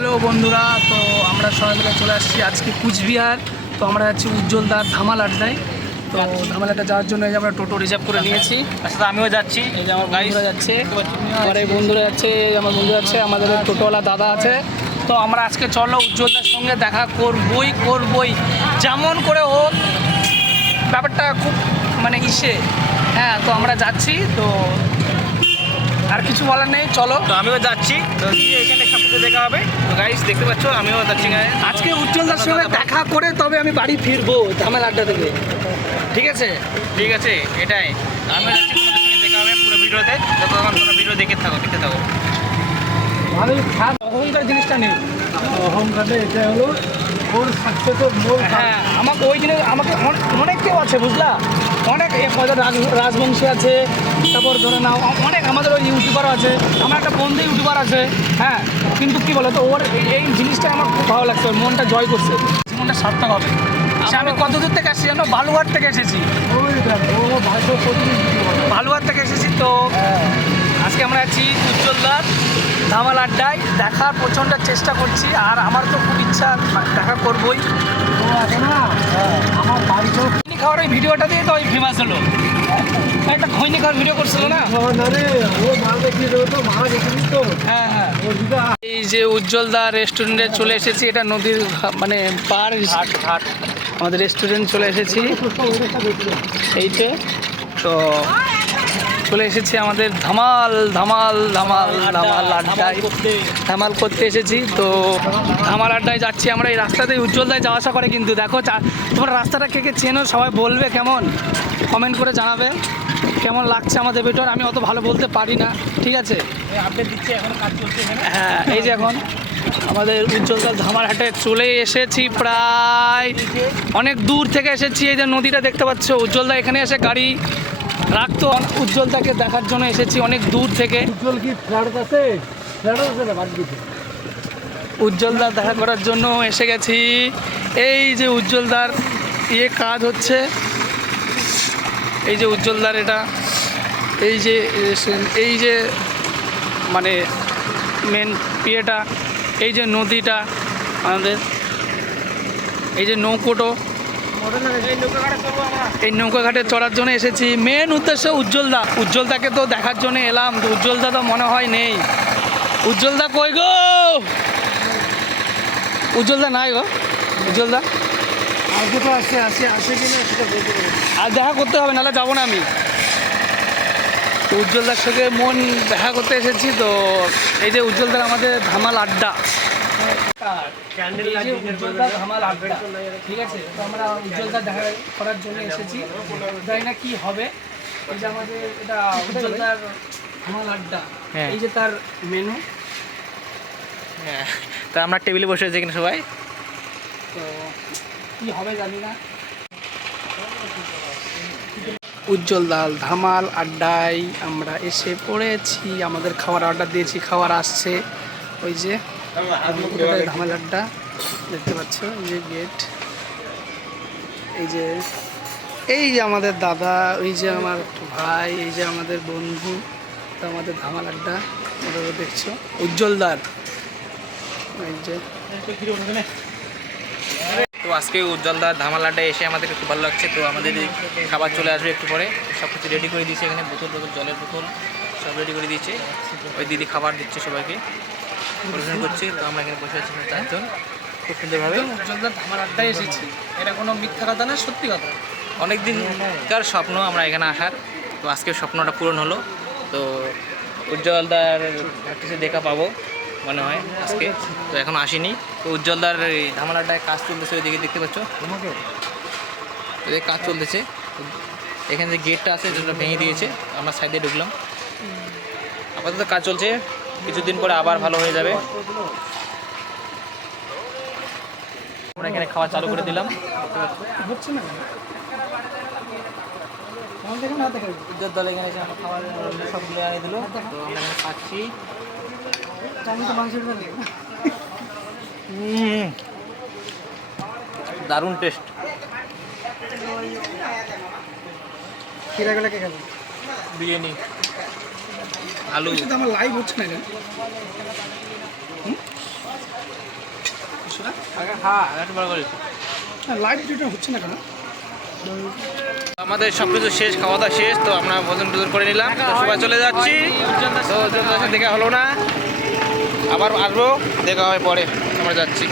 Hello বন্ধুরা, তো আমরা সবাই মিলে চলে আসছি আজকে কুচবিহার। তো আমরা যাচ্ছি উজ্জ্বলদার ধামাল আড্ডায়। তো ধামাল আড্ডা যাওয়ার জন্য এই যে আমরা টোটো রিজার্ভ করে নিয়েছি। আচ্ছা, আমিও যাচ্ছি। এই যে আমার বন্ধুরা যাচ্ছে, আমার এই বন্ধুরা যাচ্ছে, আমার বন্ধু যাচ্ছে, আমাদের টোটোওয়ালা দাদা আছে। তো আমরা আজকে চলো উজ্জ্বলদার সঙ্গে দেখা করবই যেমন করে হোক। ব্যাপারটা খুব মানে হ্যাঁ, তো আমরা যাচ্ছি। তো আর কিছু বলার নেই, চলো। তো আমিও যাচ্ছি, তো এখানে সব কিছু দেখা হবে। তো গাইস দেখতে পাচ্ছ, আমিও যাচ্ছি। আজকে উজ্জ্বলদার সঙ্গে দেখা করে তবে আমি বাড়ি ফিরবো ধামাল আড্ডা থেকে। ঠিক আছে, ঠিক আছে, এটাই। আমিও যাচ্ছি, তোমাদের সঙ্গে দেখা হবে পুরো ভিডিওতে। যতক্ষণ তোমরা ভিডিও দেখতে থাকো। অহংকার জিনিসটা নেই। অহংকারে এটা হলো ওর সাকসেসের মূল। হ্যাঁ, আমাকে ওই জিনিস আমাকে অনেক কেউ আছে, বুঝলা। অনেক রাজবংশী আছে, তারপর ধরে নাও অনেক আমাদের ওই ইউটিউবারও আছে। আমার একটা বন্ধু ইউটিউবার আছে। হ্যাঁ, কিন্তু কী বলো তো, ওর এই জিনিসটা আমার খুব ভালো লাগছে। ওর মনটা জয় করছে, জীবনটা সার্থক হবে। আমি কত দূর থেকে আসছি জানো? বালুঘাট থেকে এসেছি। বালুঘাট থেকে এসেছি। তো আজকে আমরা আছি উজ্জ্বলদার ধামাল আড্ডায়। দেখার প্রচণ্ড চেষ্টা করছি, আর আমার তো খুব ইচ্ছা দেখা করবই। আমার বাড়িতেও খৈনি খাওয়ার ওই ভিডিওটা দিয়ে তো ওই ফেমাস হলো। একটা খৈনি খাওয়ার ভিডিও করছিল না? হ্যাঁ হ্যাঁ। এই যে উজ্জ্বলদা রেস্টুরেন্টে চলে এসেছি। এটা নদীর মানে পার ঘাট। আমাদের রেস্টুরেন্ট চলে এসেছি এইতে। তো চলে এসেছি আমাদের ধামাল আড্ডায়, ধামাল করতে এসেছি। তো ধামাল আড্ডায় যাচ্ছি আমরা। এই রাস্তাতেই উজ্জ্বলদায় যাওয়া আসা করে। কিন্তু দেখো, তোমরা রাস্তাটা কে চেনো সবাই বলবে, কেমন কমেন্ট করে জানাবে কেমন লাগছে আমাদের ভিডিও। আমি অত ভালো বলতে পারি না, ঠিক আছে। আপডেট দিচ্ছে, এখন কাজ চলছে এখানে। হ্যাঁ, এই যে এখন আমাদের উজ্জ্বলদার ধামাল হাটে চলে এসেছি। প্রায় অনেক দূর থেকে এসেছি। এই যে নদীটা দেখতে পাচ্ছ, উজ্জ্বলদা এখানে এসে গাড়ি রাখতো। উজ্জ্বলদাকে দেখার জন্য এসেছি অনেক দূর থেকে। উজ্জ্বল কি ফ্ল্যাট আছে? উজ্জ্বলদার দেখা করার জন্য এসে গেছি। এই যে উজ্জ্বলদার কাজ হচ্ছে। এই যে উজ্জ্বলদার এটা, এই যে মানে মেন পিয়েটা, এই যে নদীটা আমাদের, এই যে নৌকোটো, এই নৌকাঘাটে চড়ার জন্য এসেছি। মেন উদ্দেশ্য উজ্জ্বলদাকে তো দেখার জন্য এলাম। তো উজ্জ্বলদা তো মনে হয় নেই। উজ্জ্বলদা কই গো? উজ্জ্বলদা নাই গো। উজ্জ্বলদা আজকে তো আসছে কিনা সেটা বলতে পারবো। আর দেখা করতে হবে, নাহলে যাবো না আমি। তো উজ্জ্বলদার সঙ্গে মন দেখা করতে এসেছি। তো এই যে উজ্জ্বলদার আমাদের ধামাল আড্ডা, ধামাল আড্ডা, ঠিক আছে। তো আমরা উজ্জ্বলদার দেখা করার জন্য এসেছি। জানি না কি হবে। এই যে আমাদের এটা উজ্জ্বলদার ধামাল আড্ডা। এই যে তার মেনু। হ্যাঁ, তো আমরা টেবিলে বসে আছি এখানে সবাই। তো কি হবে জানি না। উজ্জ্বলদার ধামাল আড্ডায় আমরা এসে পড়েছি। আমাদের খাবার অর্ডার দিয়েছি, খাবার আসছে। ওই যে ধামাল আড্ডা দেখতে পাচ্ছ, এই যে গেট, এই যে আমাদের দাদা, ওই যে আমার ভাই, এই যে আমাদের বন্ধু। তো আমাদের ধামাল আড্ডা ওটা দেখছো উজ্জ্বলদার। এই যে তো আজকে উজ্জ্বলদার ধামাল আড্ডায় এসে আমাদের খুব ভালো লাগছে। তো আমাদের খাবার চলে আসবে একটু পরে। সব কিছু রেডি করে দিয়েছে এখানে, বোতল জলের বোতল সব রেডি করে দিয়েছে। ওই দিদি খাবার দিচ্ছে সবাইকে, পরিবেশন করছে। তো আমরা এখানে বসে আছি চারজন, খুব সুন্দরভাবে। উজ্জ্বলদার ধামাল আড্ডায় এসেছি, এটা কোনো মিথ্যা কথা না, সত্যি কথা। অনেক দিনকার স্বপ্ন আমরা এখানে আসার। তো আজকে স্বপ্নটা পূরণ হলো। তো উজ্জ্বলদার কিছু দেখা পাবো মনে হয় আজকে। তো এখন আসিনি। তো উজ্জ্বলদার এই ধামাল আড্ডায় কাজ চলতেছে, ওইদিকে দেখতে পাচ্ছ, ওদের কাজ চলতেছে। এখানে যে গেটটা আছে যেটা ভেঙে দিয়েছে, আমরা সাইডে ঢুকলাম। আপাতত কাজ চলছে, কিছুদিন পরে আবার ভালো হয়ে যাবে। আমরা এখানে খাওয়া চালু করে দিলাম। হচ্ছে না উজ্জ্বল দল এখানে এসে আমরা খাবার সবগুলো আনিয়ে দিল। তো আমরা এখানে খাচ্ছি। দারুণ টেস্ট। কে গেল? বিরিয়ানি, আলু। আমার লাইভ হচ্ছে না। লাইট ভিডিওটা হচ্ছে না কেন? আমাদের সব কিছু শেষ, খাওয়া দাওয়া শেষ, তো আমরা ভোজন টোজন করে নিলাম, তো সবাই চলে যাচ্ছি। তো উজ্জ্বলদার সাথে দেখা হলো না, আবার আসবো, দেখা হয় পরে, আমরা যাচ্ছি।